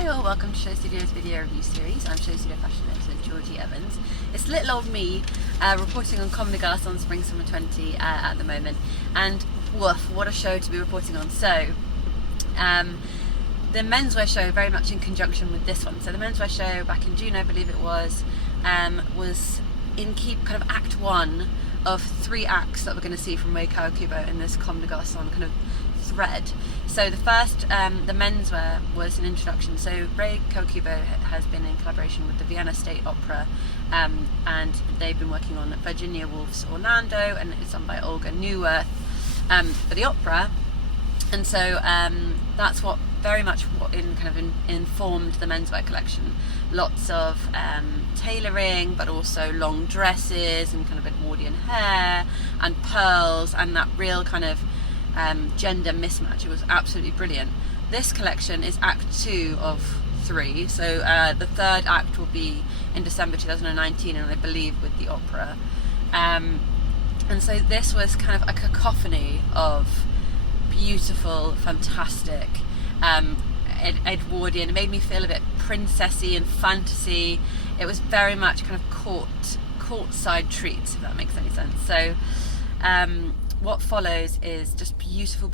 Hi all, welcome to Show Studio's video review series. I'm Show Studio fashion editor Georgina Evans. It's little old me reporting on COMME Garçons Spring Summer 20 at the moment, and woof, what a show to be reporting on. So the menswear show very much in conjunction with this one. So the menswear show back in June, I believe it was in kind of act one of 3 acts that we're going to see from Rei Kawakubo in this COMME Garçons kind of thread. So the first, the menswear, was an introduction. So Rei Kawakubo has been in collaboration with the Vienna State Opera, and they've been working on Virginia Woolf's Orlando, and it's done by Olga Neuwirth for the opera. And so that's what very much informed the menswear collection. Lots of tailoring, but also long dresses and kind of Edwardian hair and pearls, and that real kind of gender mismatch. It was absolutely brilliant. This collection is act 2 of 3, so the third act will be in December 2019, and I believe with the opera. And so this was kind of a cacophony of beautiful, fantastic Edwardian. It made me feel a bit princessy and fantasy. It was very much kind of courtside treats, if that makes any sense. So what follows is just beautiful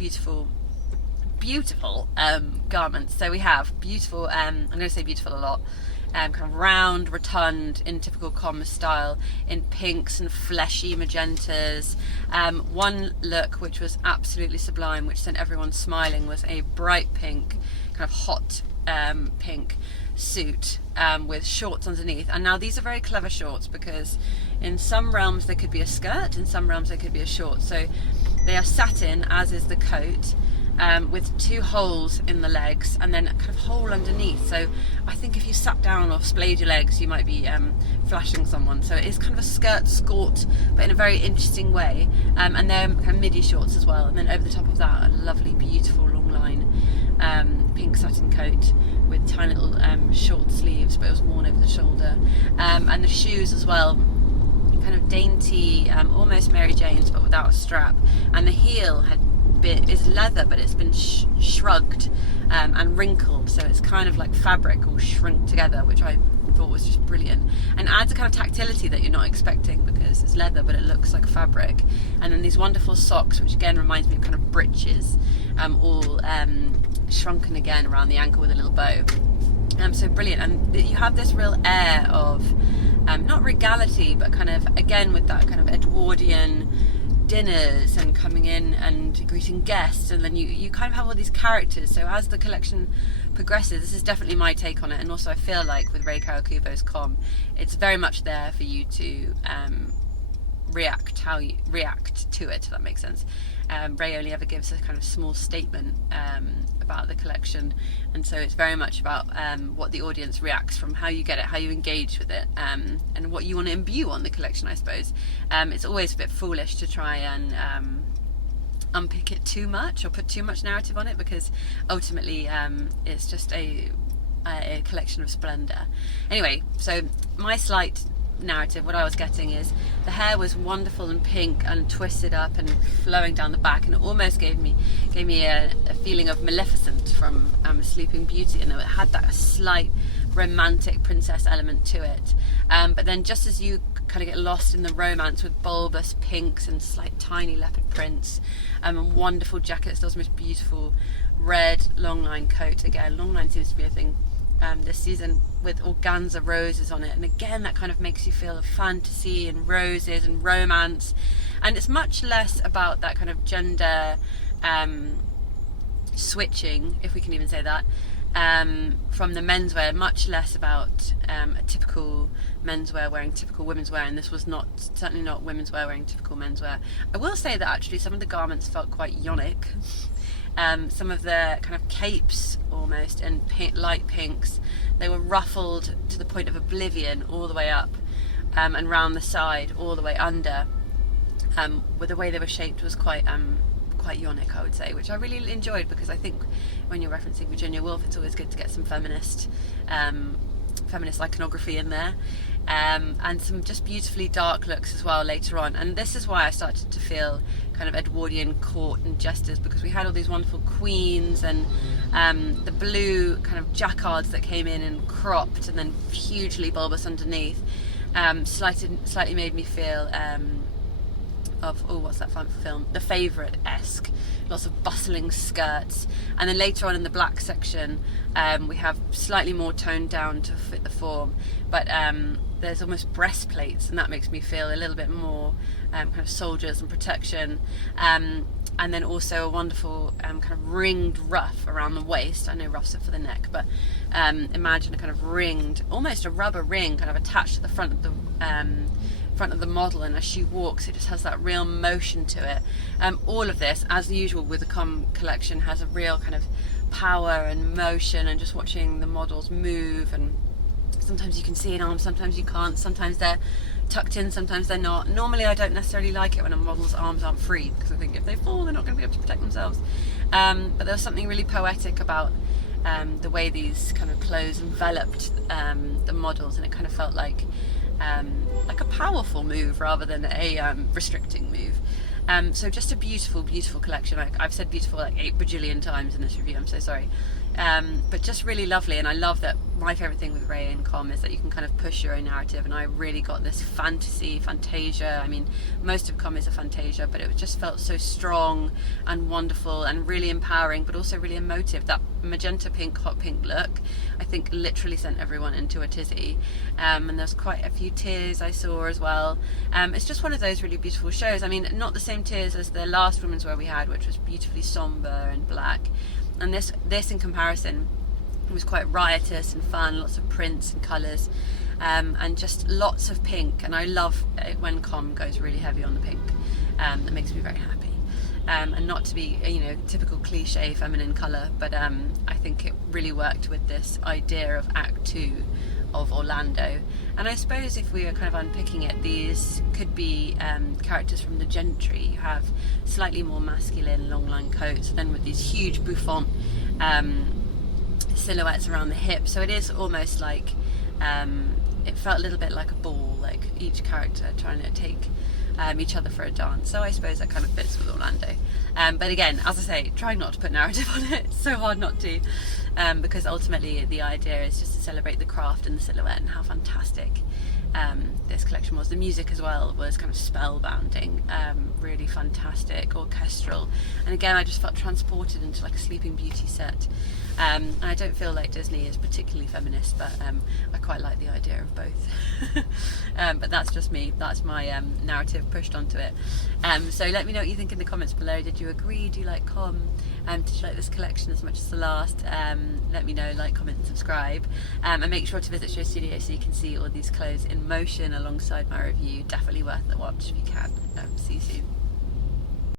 garments. So we have beautiful, I'm going to say beautiful a lot, kind of round, rotund, in typical COMME style, in pinks and fleshy magentas. One look which was absolutely sublime, which sent everyone smiling, was a bright pink, kind of hot pink suit with shorts underneath. And now these are very clever shorts, because in some realms they could be a skirt, in some realms they could be a short. So they are satin, as is the coat, with 2 holes in the legs and then a kind of hole underneath. So I think if you sat down or splayed your legs, you might be flashing someone. So it is kind of a skirt skort, but in a very interesting way. And they're kind of midi shorts as well. And then over the top of that, a lovely, beautiful long line pink satin coat with tiny little short sleeves, but it was worn over the shoulder. And the shoes as well, kind of dainty, almost Mary Jane's, but without a strap. And the heel is leather, but it's been shrugged and wrinkled, so it's kind of like fabric all shrunk together, which I thought was just brilliant, and adds a kind of tactility that you're not expecting, because it's leather but it looks like fabric. And then these wonderful socks, which again reminds me of kind of breeches, all shrunken again around the ankle with a little bow. So brilliant, and you have this real air of not regality, but kind of, again, with that kind of Edwardian dinners and coming in and greeting guests, and then you kind of have all these characters. So as the collection progresses, this is definitely my take on it, and also I feel like with Rei Kawakubo's COMME, it's very much there for you to react to it, if that makes sense. Rei only ever gives a kind of small statement about the collection, and so it's very much about what the audience reacts from, how you get it, how you engage with it, and what you want to imbue on the collection, I suppose. It's always a bit foolish to try and unpick it too much or put too much narrative on it, because ultimately it's just a collection of splendour. Anyway, so my slight narrative, what I was getting is the hair was wonderful and pink and twisted up and flowing down the back, and it almost gave me a feeling of Maleficent from Sleeping Beauty, and it had that slight romantic princess element to it. But then just as you kind of get lost in the romance with bulbous pinks and slight tiny leopard prints, and wonderful jackets, those most beautiful red long line coat. Again, long line seems to be a thing this season, with organza roses on it, and again that kind of makes you feel of fantasy and roses and romance. And it's much less about that kind of gender switching, if we can even say that, from the menswear, much less about a typical menswear wearing typical womenswear, and this was certainly not womenswear wearing typical menswear. I will say that actually some of the garments felt quite yonic. Some of the kind of capes, almost in light pinks, they were ruffled to the point of oblivion all the way up, and round the side all the way under, with the way they were shaped was quite yonic, I would say, which I really enjoyed, because I think when you're referencing Virginia Woolf, it's always good to get some feminist feminist iconography in there, and some just beautifully dark looks as well later on. And this is why I started to feel kind of Edwardian court and jesters, because we had all these wonderful queens and the blue kind of jacquards that came in and cropped and then hugely bulbous underneath, slightly made me feel what's that film, The Favourite-esque. Lots of bustling skirts, and then later on in the black section we have slightly more toned down to fit the form, but there's almost breastplates, and that makes me feel a little bit more kind of soldiers and protection, and then also a wonderful kind of ringed ruff around the waist. I know ruffs are for the neck, but imagine a kind of ringed, almost a rubber ring kind of attached to the front of the model, and as she walks it just has that real motion to it. All of this, as usual with the COMME collection, has a real kind of power and motion, and just watching the models move, and sometimes you can see an arm, sometimes you can't, sometimes they're tucked in, sometimes they're not. Normally I don't necessarily like it when a model's arms aren't free, because I think if they fall they're not going to be able to protect themselves, but there was something really poetic about the way these kind of clothes enveloped the models, and it kind of felt like a powerful move rather than a restricting move. So just a beautiful, beautiful collection. I've said beautiful like 8 bajillion times in this review, I'm so sorry. But just really lovely, and I love that. My favourite thing with Rei and COMME is that you can kind of push your own narrative, and I really got this fantasia. I mean, most of COMME is a fantasia, but it just felt so strong and wonderful and really empowering, but also really emotive. That magenta pink, hot pink look, I think literally sent everyone into a tizzy, and there's quite a few tears I saw as well. It's just one of those really beautiful shows. I mean, not the same tears as the last Womenswear we had, which was beautifully sombre and black, and this in comparison was quite riotous and fun, lots of prints and colours, and just lots of pink. And I love it when COMME goes really heavy on the pink. That makes me very happy. And not to be, typical cliche feminine colour, but I think it really worked with this idea of Act 2 of Orlando. And I suppose if we were kind of unpicking it, these could be characters from the gentry who have slightly more masculine long line coats, then with these huge bouffant silhouettes around the hip. So it is almost like it felt a little bit like a ball, like each character trying to take each other for a dance. So I suppose that kind of fits with Orlando. But again, as I say, trying not to put narrative on it. It's so hard not to, because ultimately the idea is just to celebrate the craft and the silhouette and how fantastic this collection was. The music as well was kind of spellbinding, really fantastic, orchestral, and again I just felt transported into like a Sleeping Beauty set. And I don't feel like Disney is particularly feminist, but I quite like the idea of both. But that's just me, that's my narrative pushed onto it. So let me know what you think in the comments below. Did you agree? Do you like COMME? Did you like this collection as much as the last? Let me know, like, comment and subscribe, and make sure to visit Show Studio so you can see all these clothes in motion alongside my review. Definitely worth the watch if you can. See you soon.